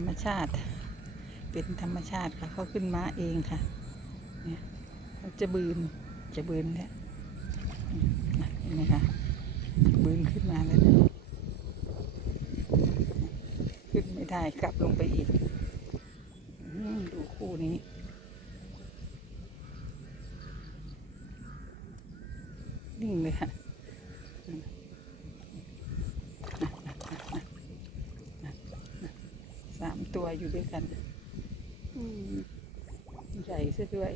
รมชาติ เป็นธรรมชาติค่ะเขาขึ้นมาเองค่ะ เนี่ยเขาจะบืนจะบืนเนี่ยเห็นไหมคะบืนขึ้นมาแล้วนะขึ้นไม่ได้กลับลงไปอีกดูคู่นี้นิ่งเลยค่ะอืมสาม ตัวอยู่ด้วยกันอืมใหญ่ซะด้วย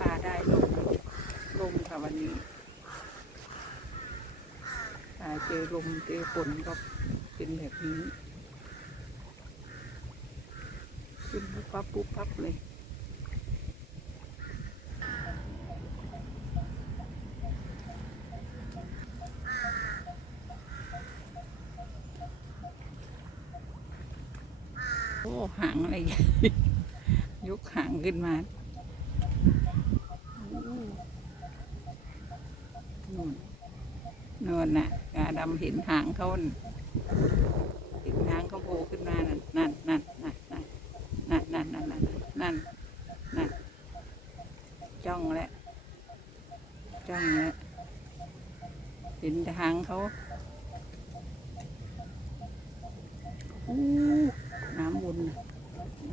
ปลาได้ลมลมค่ะวันนี้ปลา เจอลมเจอฝนก็เป็นแบบนี้ ขึ้นปุ๊บปั๊บปุ๊บปั๊บเลยโอ้หางอะไรยกหางขึ้นมา นู่นนู่นน่ะกาดำ เห็นหางเขาน่ะเห็นหางเขาโผล่ขึ้นมานั่นนั่นนั่นนั่นนั่นนั่นนั่นนั่นนั่นนั่นจ้องแล้วจ้องแล้วเห็นแต่หางเขาอู้น้ำวน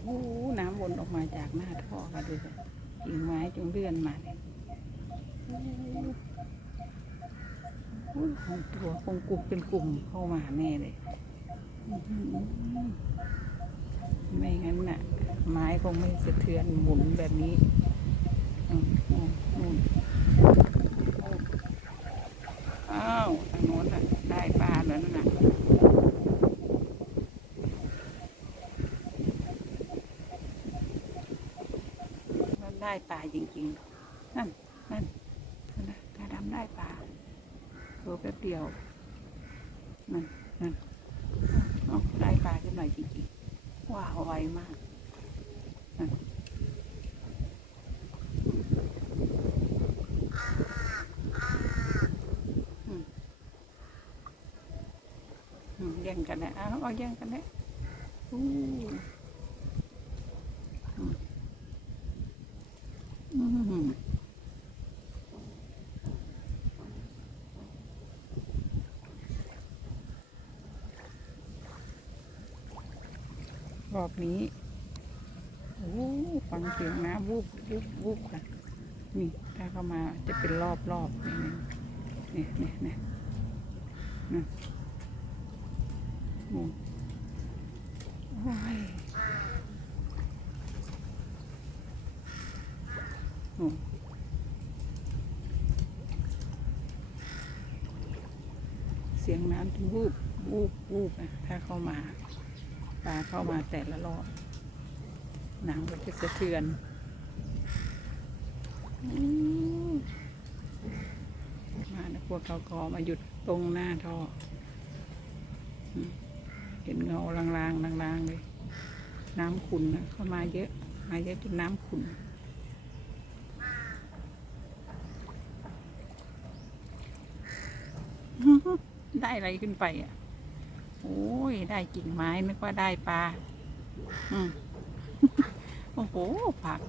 อู้น้ำวนออกมาจากหน้าท่อค่ะดูสิกิ่งไม้จงเลื่อนมาเนี่ย ของตัวคงกลุ่มเป็นกลุ่มเข้ามาแน่เลย ไม่งั้นน่ะ ไม้คงไม่สะเทือนหมุนแบบนี้อ้าวทางโน้นน่ะ ได้ปลาแล้วน่นนะมันได้ปลาจริงๆ นั่น นั่นนะกาดำได้ปลาตัวแป๊บเดียวนั่นนั่นเอาได้ปลาขึ้นมาจริงๆว้าวไวมากนั่นแย่งกันนะเอาเอาแย่งกันนะอู้มอืม รอบ นี้โอ้ฟังเสียงน้ำวูบวูบวูบค่ะ นี่ถ้าเข้ามาจะเป็นรอบรอบนี่นี่นี่นี่นี่โอ้ยโอ้เสียงน้ำจะวูบวูบวูบนะถ้าเข้ามาาเข้ามาแต่ละรอบน้ำก็จะสะเทือนอมานะพวกเขากอมาหยุดตรงหน้าท่อเห็นเงาลางๆลางๆเลย น้ำขุ่นนะเข้ามาเยอะ มาเยอะจนน้ำขุ่นได้อะไรขึ้นไปอะ อ้ย ได้กิ่งไม้นึกว่าได้ปลา อืมโอ้โห ผัก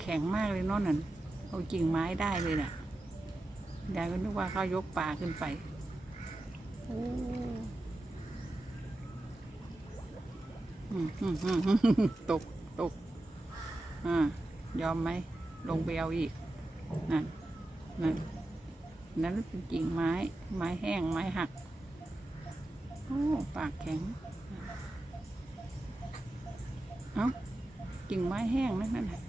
แข็งมากเลยเนอนนั่นเอากิ่งไม้ได้เลยน่ะยายก็นึกว่าเขายกปลาขึ้นไปโอ้ตก ตก อ่า ยอมไหม ลงไปเอาอีก นั่น นั่น นั่นเป็นกิ่งไม้ ไม้แห้ง ไม้หัก โอ้ปากแข็ง เอ้ากิ่งไม้แห้งนั่นแหละ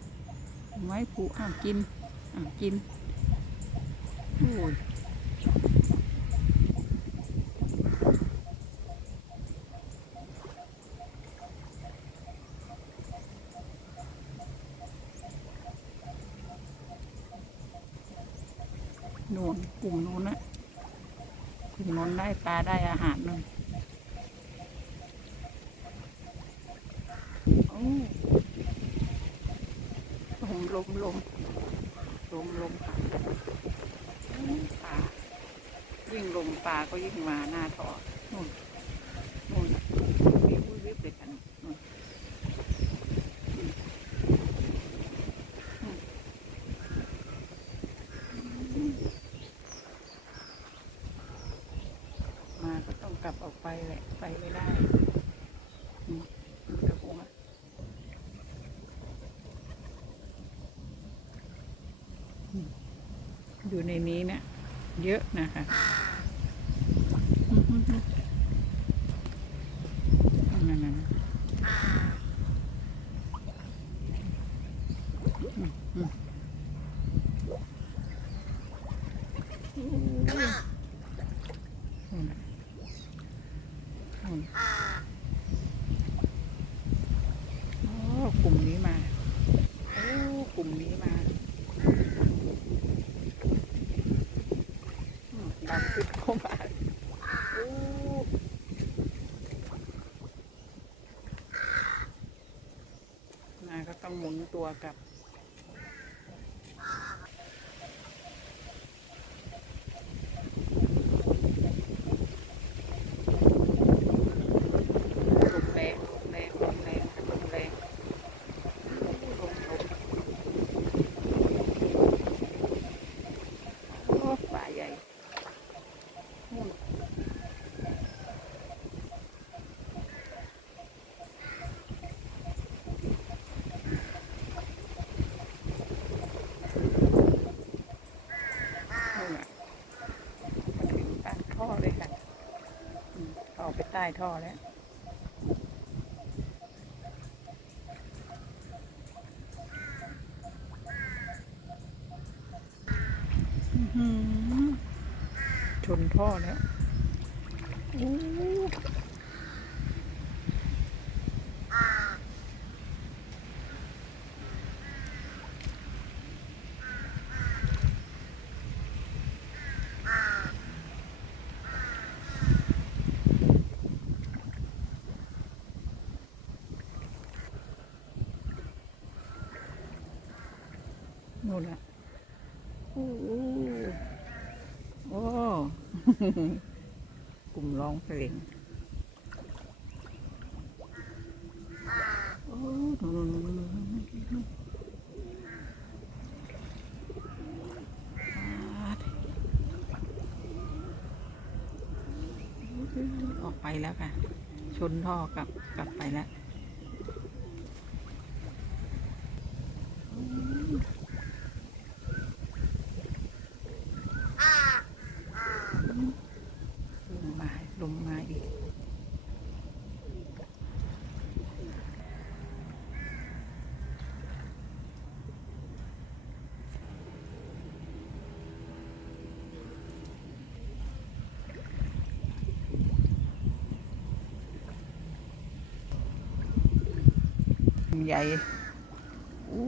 ไม้ผูอ้าวกินอ้าวกินโอ้ยนู่นกลุ่มนู้นนะกลุ่มนู้นได้ปลาได้อาหารนึง ก็ยิ่งมาหน้าท่อนู่นนู่นวิบวิบวิบเลยกันมาก็ต้องกลับออกไปแหละ ไปไม่ได้อืมมันจะหัวอืมอยู่ในนี้เนะี่ยเยอะนะคะอืมอืมอืมนั่นนั่นอืมอืมโอ้ย นู่นน่ะนู่นโอ้กลุ่มนี้มา โอ้ กลุ่มนี้มาอืมดำขึ้นเข้ามาโอ้มา ก็ต้องหมุนตัวกลับ ลมแรงลมแรงลมแรงลมแรงลมลมโอ้ป่าใหญ่นู่นนู่นน่ะมาถึงปากท่อเลยค่ะอืมออกไป ใต้ท่อแล้วชนท่อแล้ว โอ้กลุ่มร้องเพลงโอ้นู่นนู่นนู่นนู่นนู่นอ่าออกไปแล้วค่ะ ชนท่อกลับกลับไปแล้วลงมาลงมาอีก ใหญ่อู้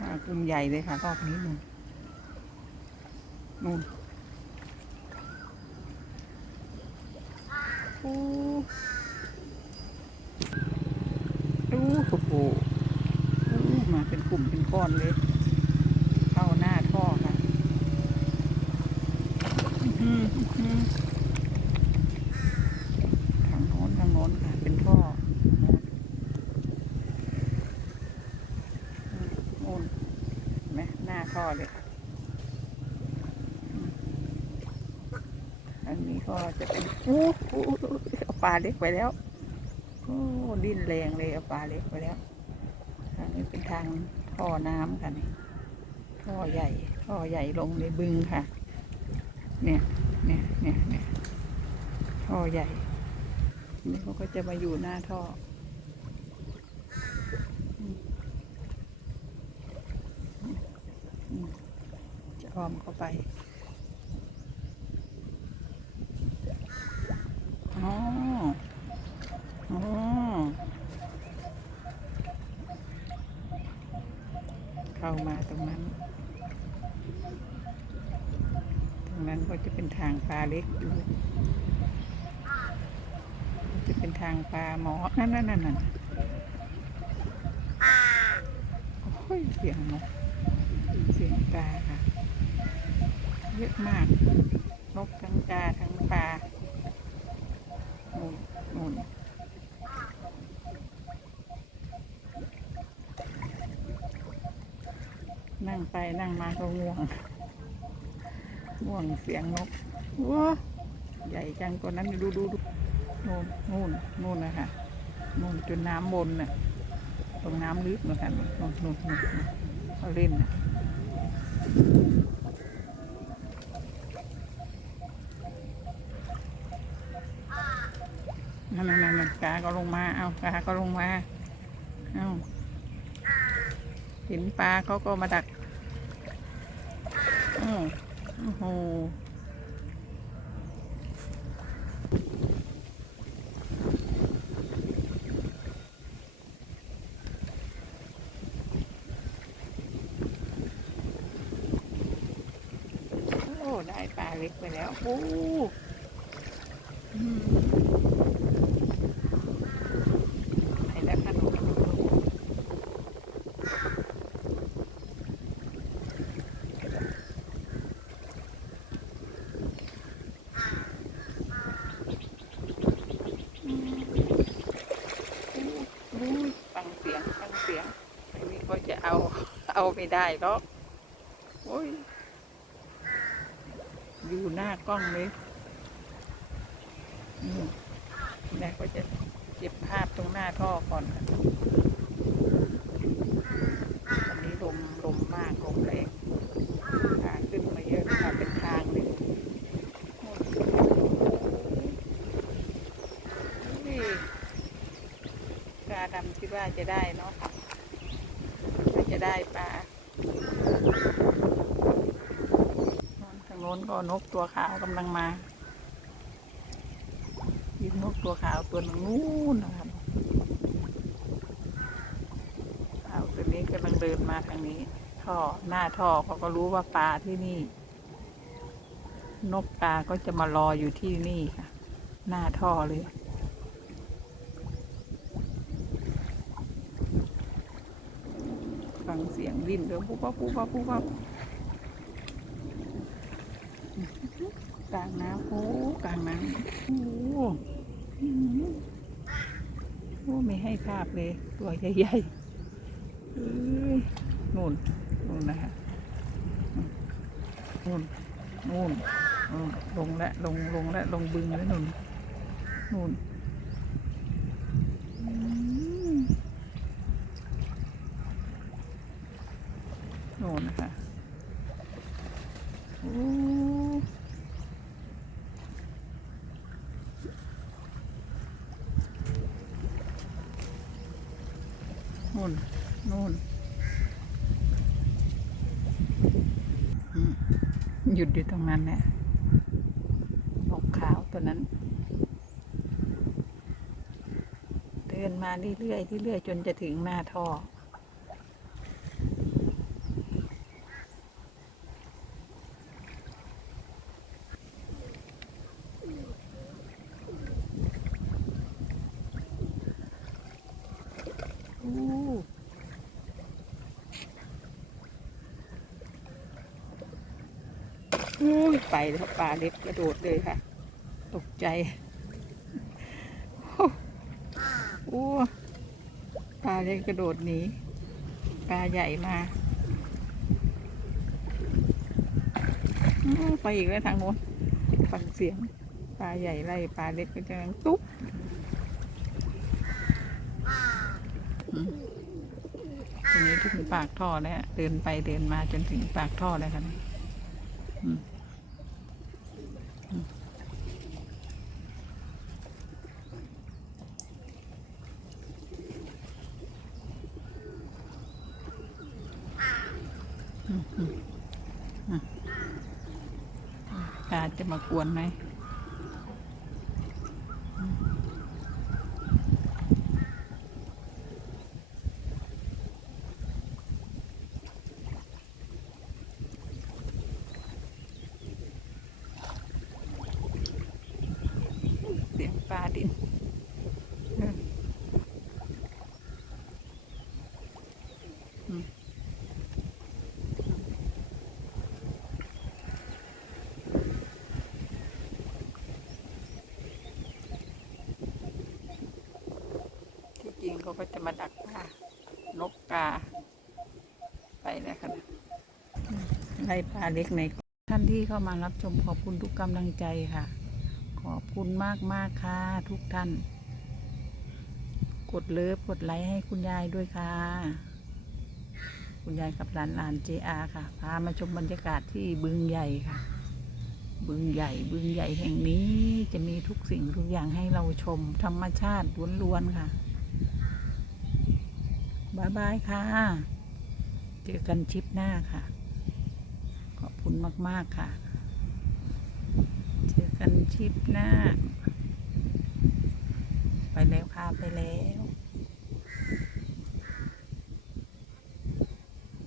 มากลุ่มใหญ่เลยค่ะรอบนี้นู่นนู่นอู้อู้โอ้โหมาเป็นกลุ่มเป็นก้อนเลย เข้าหน้าท่อค่ะอื้อหืออื้อหือทางโน้นทางโน้นค่ะ เป็นท่อ โน่นเห็นไหมหน้าท่อเลยค่ะอืมอันนี้ก็จะเป็นอู้อู้อู้เอา ปลาเล็กไปแล้ว โอ้ดิ้นแรงเลยเอาปลาเล็กไปแล้ว ทางนี้เป็นทางท่อน้ำค่ะนี่ท่อใหญ่ ท่อใหญ่ลงในบึงค่ะ เนี่ยเนี่ยเนี่ยเนี่ยท่อใหญ่ นี่เขาก็จะมาอยู่หน้าท่อจะอ้อมเข้าไป อ๋ออ๋อเข้ามาตรงนั้นางนั้นก็จะเป็นทางปลาเล็กอยู่จะเป็นทางปลาหมอ นั่นนั่นนั่นนั่นโอ้ยเสียงนกเสียงปลาค่ะ เยอะมาก นกทั้งกาทั้งปลา นั่งไปนั่งมาก็ง่วง ง่วงเสียงนกว้าใหญ่จังกว่านั้นดูดูดูนู่นนู่นนู่นนะคะนู่นจนน้ำบนน่ะ ตรงน้ำลึกนะคะนู่นนู่นนู่นนู่นเขาเล่นน่ะนั่นนั่นนั่นกาก็ลงมาเอากาก็ลงมาเอาเห็นปลาเขาก็มาดักอือโอ้โหโอ้ได้ปลาเล็กไปแล้ว โอ้มไหนแล้วขนมอืมอู้อู้ฟังเสียง ฟังเสียง อันนี้ ก็จะเอาเอาไม่ได้หรอกโอ้ยอยู่หน้ากล้องเลยอืมแม่ก็จะเก็บภาพตรงหน้าท่อก่อนค่ะวันนี้ลมลมมากลมแรงทางขึ้นมาเยอะค่ะเป็นทางเลยนี่ปลาดำคิดว่าจะได้เนาะ ได้ปลาทางโน้นก็นกตัวขาวกำลังมายิงนกตัวขาวตัวนึงนู่นนะครับขาวตัวนี้กำลังเดินมาทางนี้ ท่อหน้าท่อเขาก็รู้ว่าปลาที่นี่ นกปลาก็จะมารออยู่ที่นี่ค่ะ หน้าท่อเลย ฟังเสียงวิ่นเดี๋ยวปุ๊บปั๊บปุ๊บปั๊บปุ๊บปั๊บกลางน้ำโอ้กลางน้ำโอ้โอ้ไม่ให้ภาพเลย ตัวใหญ่ๆนู่นนู่นนะคะนู่นนู่นลงแล้วลงลงแล้วลงบึงแล้วนู่นนู่น นู่นนะคะโอ้นู่นนู่นหยุดอยู่ตรงนั้นเนี่ยนกขาวตัวนั้น เดินมาเรื่อยๆเรื่อยๆจนจะถึงหน้าท่อ อู้ยไปแล้วปลาเล็กกระโดดเลยค่ะ ตกใจโอ้โปลาเล็กกระโดดหนีปลาใหญ่มาไปอีกแล้วทางโน้นฟังเสียงปลาใหญ่ไล่ปลาเล็กก็จะตุ๊บตรงนี้ถึงปากท่อแล้วเดินไปเดินมาจนถึงปากท่อแล้วค่ะ จะมากวนไหมเสียปลาดินอืม เขาก็จะมาดักปลานกกา ไปนะคะไล่ปลาเล็กในท่านที่เข้ามารับชมขอบคุณทุกกำลังใจค่ะ ขอบคุณมากมากค่ะ ทุกท่าน กดเลิฟกดไลค์ให้คุณยายด้วยค่ะ คุณยายกับหลานหลานเจอาค่ะ พามาชมบรรยากาศที่บึงใหญ่ค่ะ บึงใหญ่ บึงใหญ่แห่งนี้จะมีทุกสิ่งทุกอย่างให้เราชมธรรมชาติล้วนๆค่ะ บายบายค่ะ เจอกันชิปหน้าค่ะ ขอบคุณมาก ๆ ค่ะ เจอกันชิปหน้า ไปแล้วค่ะ ไปแล้ว